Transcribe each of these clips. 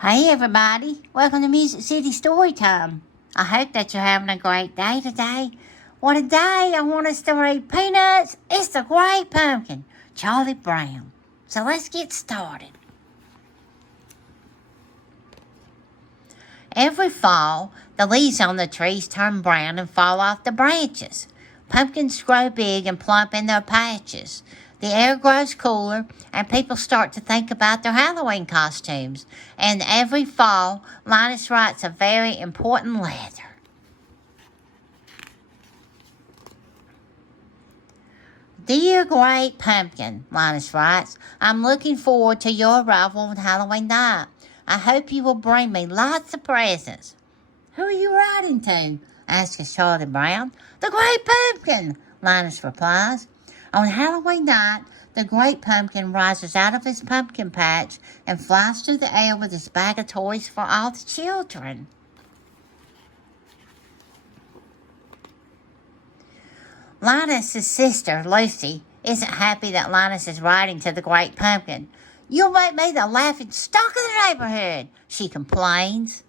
Hey everybody, welcome to Music City Storytime. I hope that you're having a great day today. Well, today I want us to read Peanuts, It's the Great Pumpkin, Charlie Brown. So let's get started. Every fall, the leaves on the trees turn brown and fall off the branches. Pumpkins grow big and plump in their patches. The air grows cooler, and people start to think about their Halloween costumes. And every fall, Linus writes a very important letter. Dear Great Pumpkin, Linus writes, I'm looking forward to your arrival on Halloween night. I hope you will bring me lots of presents. Who are you writing to? Asks Charlie Brown. The Great Pumpkin, Linus replies. On Halloween night, the Great Pumpkin rises out of his pumpkin patch and flies through the air with his bag of toys for all the children. Linus' sister, Lucy, isn't happy that Linus is writing to the Great Pumpkin. You'll make me the laughing stock of the neighborhood, she complains.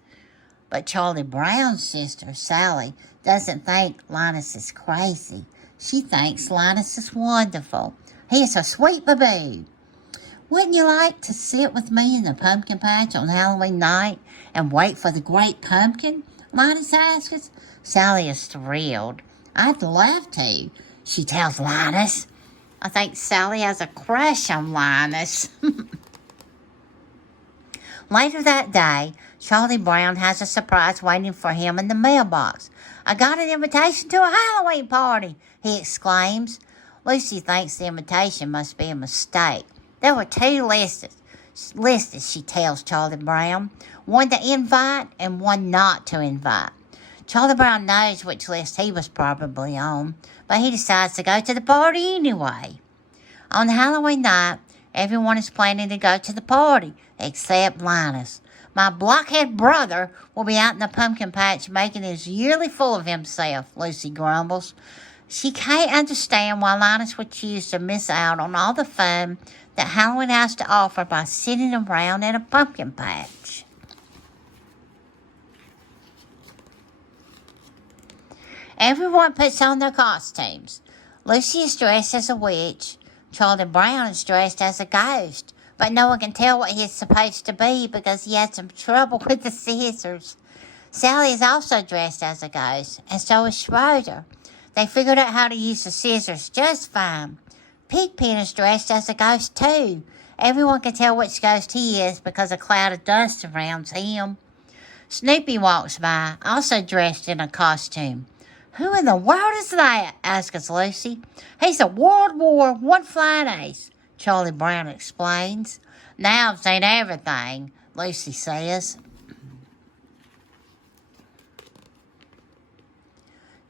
But Charlie Brown's sister, Sally, doesn't think Linus is crazy. She thinks Linus is wonderful. He is a sweet baboo. Wouldn't you like to sit with me in the pumpkin patch on Halloween night and wait for the Great Pumpkin? Linus asks. Sally is thrilled. I'd love to, she tells Linus. I think Sally has a crush on Linus. Later that day, Charlie Brown has a surprise waiting for him in the mailbox. I got an invitation to a Halloween party, he exclaims. Lucy thinks the invitation must be a mistake. There were two lists, she tells Charlie Brown. One to invite and one not to invite. Charlie Brown knows which list he was probably on, but he decides to go to the party anyway. On Halloween night, everyone is planning to go to the party, except Linus. My blockhead brother will be out in the pumpkin patch making his yearly fool of himself, Lucy grumbles. She can't understand why Linus would choose to miss out on all the fun that Halloween has to offer by sitting around in a pumpkin patch. Everyone puts on their costumes. Lucy is dressed as a witch. Charlie Brown is dressed as a ghost. But no one can tell what he's supposed to be because he had some trouble with the scissors. Sally is also dressed as a ghost, and so is Schroeder. They figured out how to use the scissors just fine. Pigpen is dressed as a ghost too. Everyone can tell which ghost he is because a cloud of dust surrounds him. Snoopy walks by, also dressed in a costume. Who in the world is that? Asks Lucy. He's a World War I flying ace, Charlie Brown explains. Now I've seen everything, Lucy says.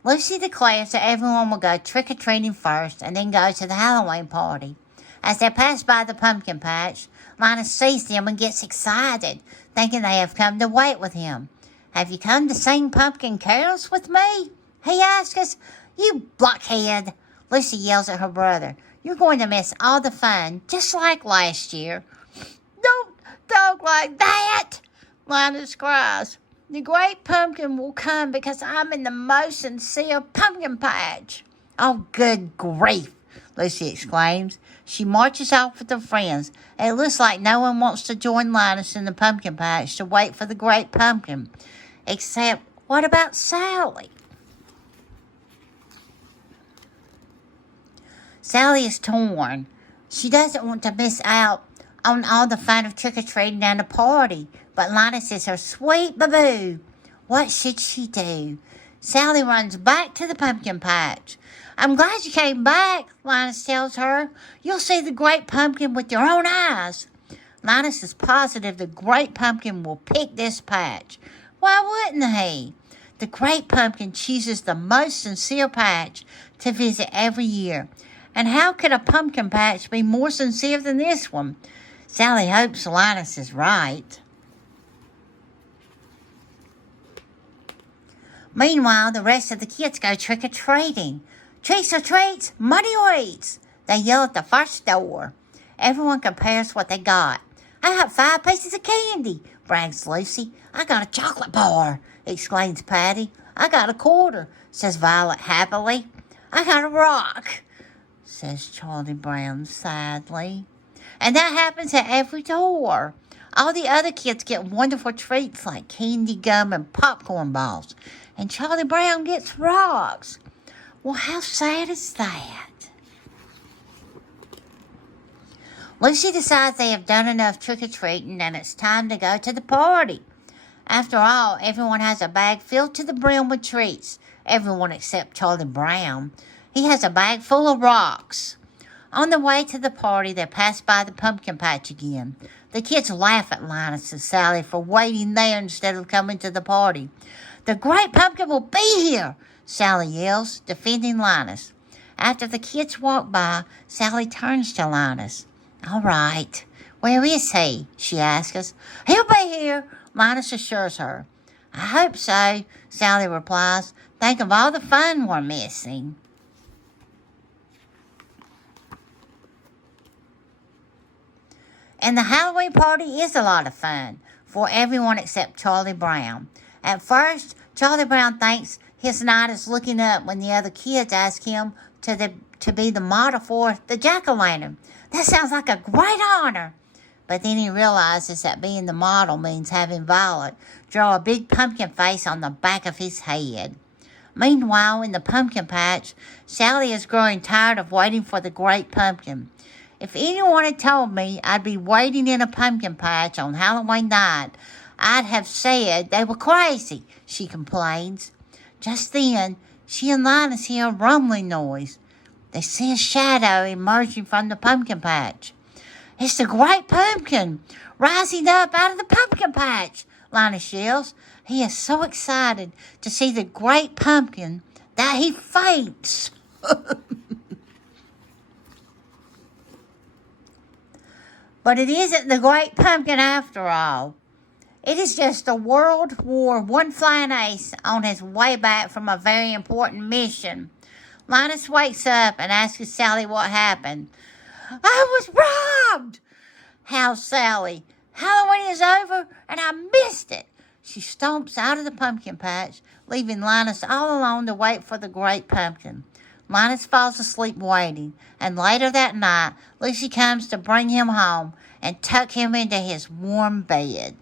Lucy declares that everyone will go trick-or-treating first and then go to the Halloween party. As they pass by the pumpkin patch, Linus sees them and gets excited, thinking they have come to wait with him. Have you come to sing pumpkin carols with me? He asks. You blockhead, Lucy yells at her brother. You're going to miss all the fun, just like last year. Don't talk like that, Linus cries. The Great Pumpkin will come because I'm in the most sincere pumpkin patch. Oh, good grief, Lucy exclaims. She marches off with her friends. It looks like no one wants to join Linus in the pumpkin patch to wait for the Great Pumpkin. Except, what about Sally? Sally is torn. She doesn't want to miss out on all the fun of trick-or-treating and the party, but Linus is her sweet baboo. What should she do? Sally runs back to the pumpkin patch. I'm glad you came back, Linus tells her. You'll see the Great Pumpkin with your own eyes. Linus is positive the Great Pumpkin will pick this patch. Why wouldn't he? The Great Pumpkin chooses the most sincere patch to visit every year. And how could a pumpkin patch be more sincere than this one? Sally hopes Linus is right. Meanwhile, the rest of the kids go trick-or-treating. Treats or treats, money or eats, they yell at the first door. Everyone compares what they got. I got 5 pieces of candy, brags Lucy. I got a chocolate bar, exclaims Patty. I got a quarter, says Violet happily. I got a rock, says Charlie Brown sadly. And that happens at every door. All the other kids get wonderful treats like candy gum and popcorn balls. And Charlie Brown gets rocks. Well, how sad is that? Lucy decides they have done enough trick-or-treating and it's time to go to the party. After all, everyone has a bag filled to the brim with treats. Everyone except Charlie Brown. He has a bag full of rocks. On the way to the party, they pass by the pumpkin patch again. The kids laugh at Linus and Sally for waiting there instead of coming to the party. The great pumpkin will be here, Sally yells, defending Linus. After the kids walk by, Sally turns to Linus. All right, where is he? She asks. He'll be here, Linus assures her. I hope so, Sally replies. Think of all the fun we're missing. And the Halloween party is a lot of fun for everyone except Charlie Brown. At first, Charlie Brown thinks his night is looking up when the other kids ask him to be the model for the jack-o'-lantern. That sounds like a great honor. But then he realizes that being the model means having Violet draw a big pumpkin face on the back of his head. Meanwhile, in the pumpkin patch, Sally is growing tired of waiting for the great pumpkin. If anyone had told me I'd be waiting in a pumpkin patch on Halloween night, I'd have said they were crazy, she complains. Just then, she and Linus hear a rumbling noise. They see a shadow emerging from the pumpkin patch. It's the great pumpkin rising up out of the pumpkin patch, Linus yells. He is so excited to see the great pumpkin that he faints. But it isn't the great pumpkin after all. It is just a World War I flying ace on his way back from a very important mission. Linus wakes up and asks Sally what happened. I was robbed, howls Sally. Halloween is over and I missed it. She stomps out of the pumpkin patch, leaving Linus all alone to wait for the great pumpkin. Linus falls asleep waiting, and later that night, Lucy comes to bring him home and tuck him into his warm bed.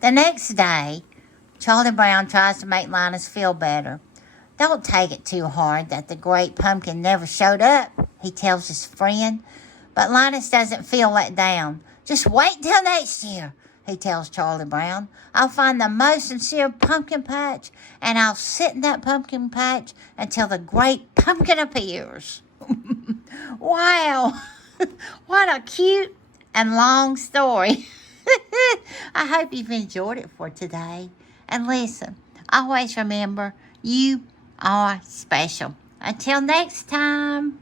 The next day, Charlie Brown tries to make Linus feel better. Don't take it too hard that the great pumpkin never showed up, he tells his friend. But Linus doesn't feel let down. Just wait till next year, he tells Charlie Brown. I'll find the most sincere pumpkin patch, and I'll sit in that pumpkin patch until the great pumpkin appears. Wow, what a cute and long story. I hope you've enjoyed it for today. And listen, always remember, you are special. Until next time.